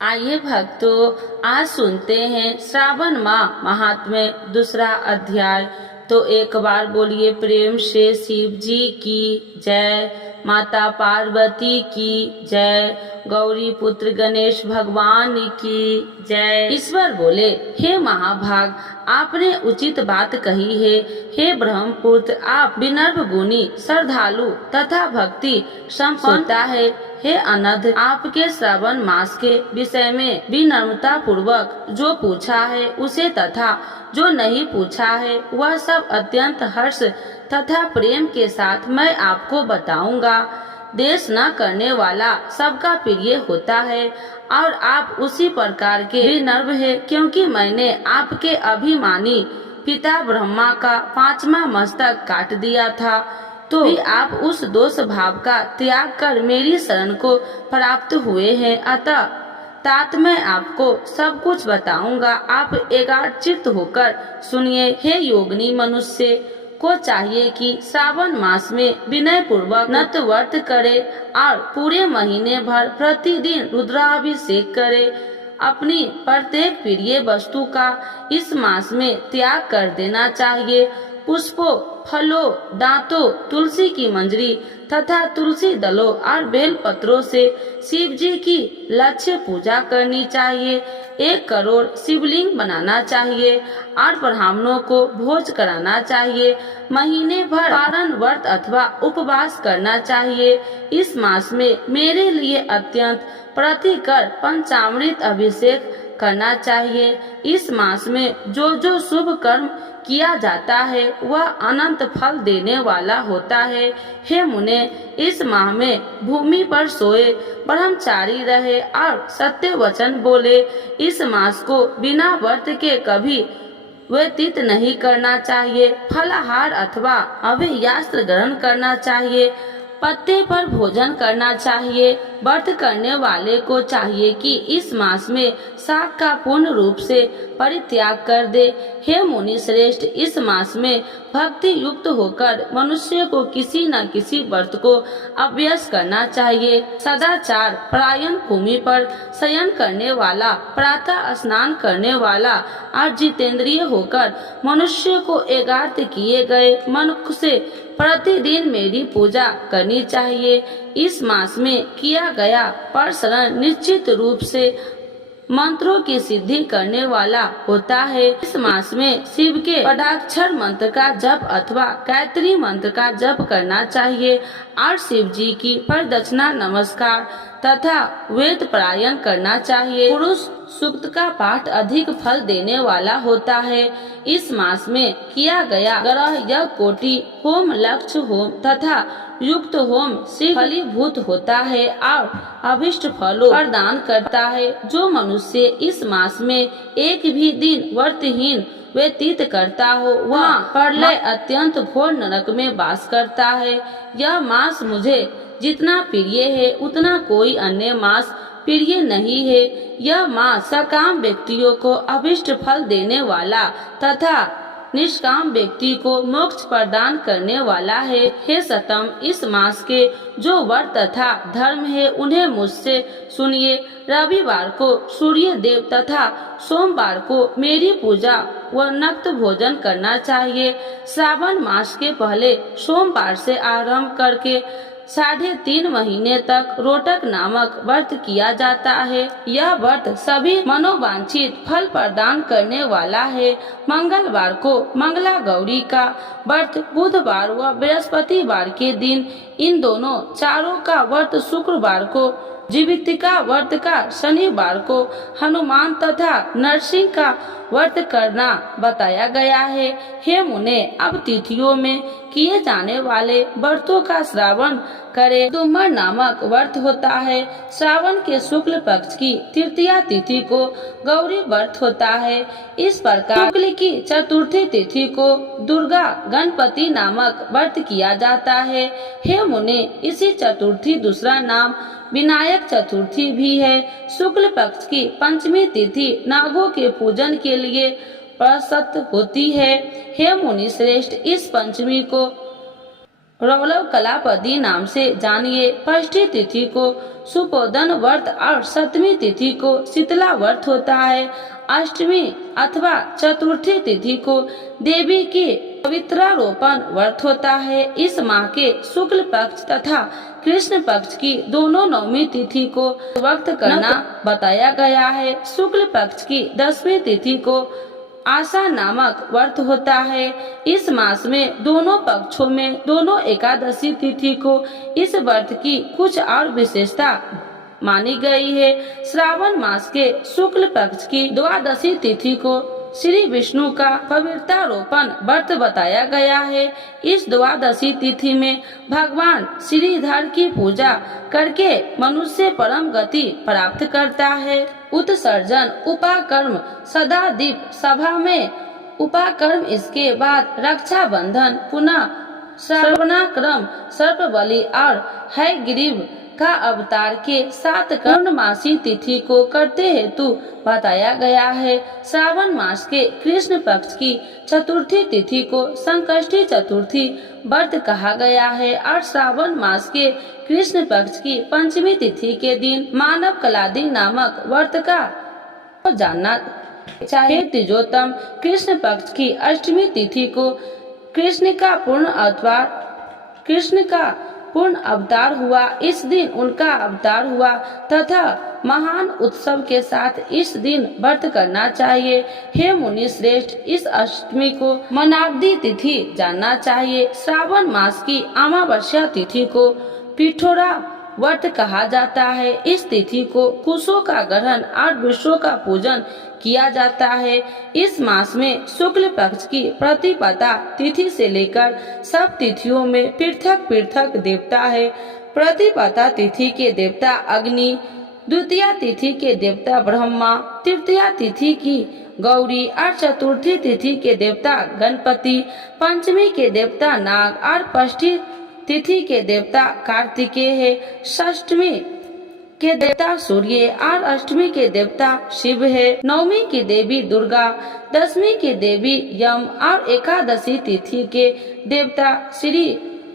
आइए भक्तों, आज सुनते हैं श्रावण माह महात्म्य दूसरा अध्याय। तो एक बार बोलिए प्रेम से शिव जी की जय, माता पार्वती की जय, गौरी पुत्र गणेश भगवान की जय। ईश्वर बोले, हे महाभाग, आपने उचित बात कही है। हे ब्रह्मपुत्र, आप विनम्र गुणी श्रद्धालु तथा भक्ति संपन्न है। हे अनध, आपके श्रावण मास के विषय में विनम्रता पूर्वक जो पूछा है उसे तथा जो नहीं पूछा है वह सब अत्यंत हर्ष तथा प्रेम के साथ मैं आपको बताऊंगा। देश न करने वाला सबका प्रिय होता है और आप उसी प्रकार के विनम्र है, क्योंकि मैंने आपके अभिमानी पिता ब्रह्मा का 5वां मस्तक काट दिया था, तो भी आप उस दोष भाव का त्याग कर मेरी शरण को प्राप्त हुए हैं। अतः तात मैं आपको सब कुछ बताऊंगा, आप एकाग्रचित्त होकर सुनिए। हे योगिनी, मनुष्य को चाहिए कि श्रावण मास में विनय पूर्वक नत व्रत करे और पूरे महीने भर प्रतिदिन रुद्राभिषेक करे। अपनी प्रत्येक प्रिय वस्तु का इस मास में त्याग कर देना चाहिए। पुष्पों, फलों, दांतों, तुलसी की मंजरी तथा तुलसी दलों और बेल पत्रों से शिव जी की लक्ष्य पूजा करनी चाहिए। 1 करोड़ शिवलिंग बनाना चाहिए और ब्राह्मणों को भोज कराना चाहिए। महीने भर पारण व्रत अथवा उपवास करना चाहिए। इस मास में मेरे लिए अत्यंत प्रीतिकर पंचामृत अभिषेक करना चाहिए। इस मास में जो शुभ कर्म किया जाता है वह अनंत फल देने वाला होता है। हे मुने, इस माह में भूमि पर सोए, ब्रह्मचारी रहे और सत्य वचन बोले। इस मास को बिना व्रत के कभी व्यतीत नहीं करना चाहिए। फलाहार अथवा अभ्यास्त्र ग्रहण करना चाहिए। पत्ते पर भोजन करना चाहिए। व्रत करने वाले को चाहिए कि इस मास में शाक का पूर्ण रूप से परित्याग कर दे। हे मुनि श्रेष्ठ, इस मास में भक्ति युक्त होकर मनुष्य को किसी न किसी व्रत को अभ्यास करना चाहिए। सदाचार परायण भूमि पर शयन करने वाला, प्रातः स्नान करने वाला और जितेंद्रिय होकर मनुष्य को एकाग्र किए गए मन से प्रतिदिन मेरी पूजा करनी चाहिए। इस मास में किया गया परशरण निश्चित रूप से मंत्रों की सिद्धि करने वाला होता है। इस मास में शिव के षडाक्षर मंत्र का जप अथवा गायत्री मंत्र का जप करना चाहिए और शिव जी की प्रदक्षिणा नमस्कार तथा वेद पारायण करना चाहिए। पुरुष सूक्त का पाठ अधिक फल देने वाला होता है। इस मास में किया गया ग्रह यज्ञ, कोटि होम, लक्ष्य होम तथा युक्त होम से फलीभूत होता है और अभिष्ट फलों प्रदान करता है। जो मनुष्य इस मास में एक भी दिन व्रतहीन व्यतीत करता हो वह प्रलय अत्यंत घोर नरक में वास करता है। यह मास मुझे जितना प्रिय है उतना कोई अन्य मास प्रिय नहीं है। यह मास सकाम व्यक्तियों को अभिष्ट फल देने वाला तथा निष्काम व्यक्ति को मोक्ष प्रदान करने वाला है। हे सतम, इस मास के जो व्रत तथा धर्म है उन्हें मुझसे सुनिए। रविवार को सूर्य देव तथा सोमवार को मेरी पूजा व नक्त भोजन करना चाहिए। श्रावण मास के पहले सोमवार से आरंभ करके 3.5 महीने तक रोटक नामक व्रत किया जाता है। यह व्रत सभी मनोवांछित फल प्रदान करने वाला है। मंगलवार को मंगला गौरी का व्रत, बुधवार व बृहस्पतिवार के दिन इन दोनों चारों का व्रत, शुक्रवार को जीवितिका व्रत का, शनिवार को हनुमान तथा नरसिंह का व्रत करना बताया गया है। हे मुने, अब तिथियों में किए जाने वाले व्रतों का श्रावण करे। तुम्बर नामक व्रत होता है। श्रावण के शुक्ल पक्ष की तृतीया तिथि को गौरी व्रत होता है। इस प्रकार शुक्ल की चतुर्थी तिथि को दुर्गा गणपति नामक व्रत किया जाता है। हे मुने, इसी चतुर्थी दूसरा नाम विनायक चतुर्थी भी है। शुक्ल पक्ष की पंचमी तिथि नागों के पूजन के लिए प्रशस्त होती है। हे मुनि श्रेष्ठ, इस पंचमी को रौलव कलापदी नाम से जानिए। षष्ठी तिथि को सुपोदन व्रत और सप्तमी तिथि को शीतला व्रत होता है। अष्टमी अथवा चतुर्थी तिथि को देवी की पवित्रारोपण व्रत होता है। इस माह के शुक्ल पक्ष तथा कृष्ण पक्ष की दोनों नवमी तिथि को व्रत करना बताया गया है। शुक्ल पक्ष की 10वीं तिथि को आशा नामक व्रत होता है। इस मास में दोनों पक्षों में दोनों एकादशी तिथि को इस व्रत की कुछ और विशेषता मानी गई है। श्रावण मास के शुक्ल पक्ष की द्वादशी तिथि को श्री विष्णु का पवित्रारोपण व्रत बताया गया है। इस द्वादशी तिथि में भगवान श्रीधर की पूजा करके मनुष्य परम गति प्राप्त करता है। उत्सर्जन उपाकर्म सदा दीप सभा में उपाकर्म, इसके बाद रक्षाबंधन, पुनः श्रवणाक्रम, सर्पबलि और हयग्रीव का अवतार के 7 पूर्णमासी तिथि को करते हेतु बताया गया है। श्रावण मास के कृष्ण पक्ष की चतुर्थी तिथि को संकष्टी चतुर्थी व्रत कहा गया है और श्रावण मास के कृष्ण पक्ष की पंचमी तिथि के दिन मानव कलादी नामक व्रत का जानना चाहिए। तिजोतम कृष्ण पक्ष की अष्टमी तिथि को कृष्ण का पूर्ण अवतार हुआ। इस दिन उनका अवतार हुआ तथा महान उत्सव के साथ इस दिन व्रत करना चाहिए। हे मुनि श्रेष्ठ, इस अष्टमी को मनावदी तिथि जानना चाहिए। श्रावण मास की अमावस्या तिथि को पिठोरा व्रत कहा जाता है। इस तिथि को कुशों का ग्रहण और विषयों का पूजन किया जाता है। इस मास में शुक्ल पक्ष की प्रतिपदा तिथि से लेकर सब तिथियों में पृथक पृथक देवता है। प्रतिपदा तिथि के देवता अग्नि, द्वितीय तिथि के देवता ब्रह्मा, तृतीय तिथि की गौरी और चतुर्थी तिथि के देवता गणपति, पंचमी के देवता नाग और षष्ठी तिथि के देवता कार्तिकेय है। षष्ठमी के देवता सूर्य और अष्टमी के देवता शिव है। नवमी की देवी दुर्गा, 10वीं की देवी यम और एकादशी तिथि के देवता श्री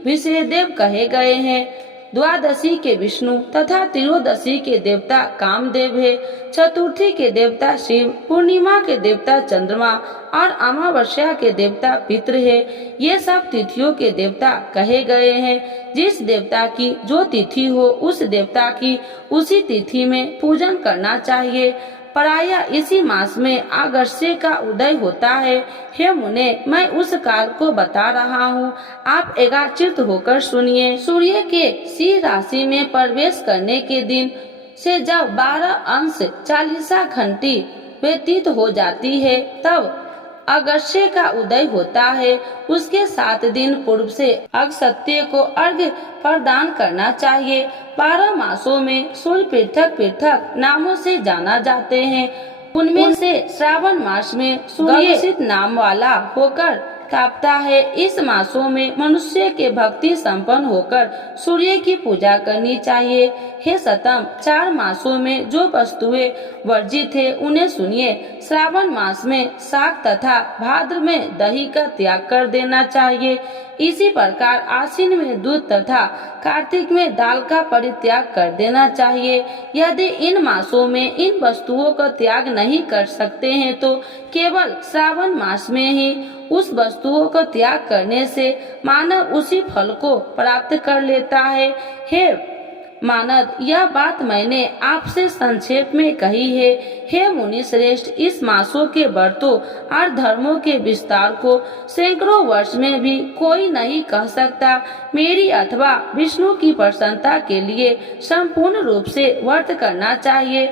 विषयदेव कहे गए हैं। द्वादशी के विष्णु तथा त्रयोदशी के देवता कामदेव है। चतुर्थी के देवता शिव, पूर्णिमा के देवता चंद्रमा और अमावस्या के देवता पितृ है। ये सब तिथियों के देवता कहे गए हैं। जिस देवता की जो तिथि हो उस देवता की उसी तिथि में पूजन करना चाहिए। प्रायः इसी मास में अगस्त्य का उदय होता है। हे मुने, मैं उस काल को बता रहा हूँ, आप एकाग्रचित्त होकर सुनिए। सूर्य के सिंह राशि में प्रवेश करने के दिन से जब 12 अंश 40 घंटी व्यतीत हो जाती है तब अगस्त्य का उदय होता है। उसके 7 दिन पूर्व से अगस्त्य को अर्घ्य प्रदान करना चाहिए। 12 मासों में सूर्य पृथक पृथक नामों से जाना जाते हैं। उनमें से श्रावण मास में सूर्य नाम वाला होकर तापता है। इस मासों में मनुष्य के भक्ति संपन्न होकर सूर्य की पूजा करनी चाहिए। हे सतम, 4 मासों में जो वस्तुएं वर्जित है उन्हें सुनिए। श्रावण मास में शाक तथा भाद्र में दही का त्याग कर देना चाहिए। इसी प्रकार आश्विन में दूध तथा कार्तिक में दाल का परित्याग कर देना चाहिए। यदि इन मासों में इन वस्तुओं का त्याग नहीं कर सकते हैं तो केवल श्रावण मास में ही उस वस्तुओं का त्याग करने से मानव उसी फल को प्राप्त कर लेता है। हे मानद, यह बात मैंने आपसे संक्षेप में कही है। हे मुनि श्रेष्ठ, इस मासों के व्रतों और धर्मों के विस्तार को सैकड़ों वर्ष में भी कोई नहीं कह सकता। मेरी अथवा विष्णु की प्रसन्नता के लिए संपूर्ण रूप से व्रत करना चाहिए।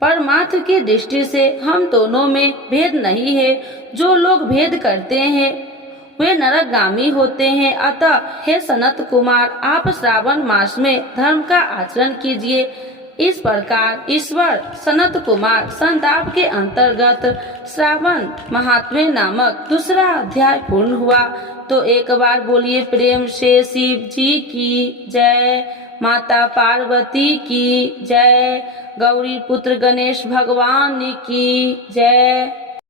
परमार्थ की दृष्टि से हम दोनों में भेद नहीं है। जो लोग भेद करते हैं वे नरकगामी होते हैं। अतः हे सनत कुमार, आप श्रावण मास में धर्म का आचरण कीजिए। इस प्रकार ईश्वर सनत कुमार संताप के अंतर्गत श्रावण महात्म्य नामक दूसरा अध्याय पूर्ण हुआ। तो एक बार बोलिए प्रेम से शिव जी की जय, माता पार्वती की जय, गौरी पुत्र गणेश भगवान की जय।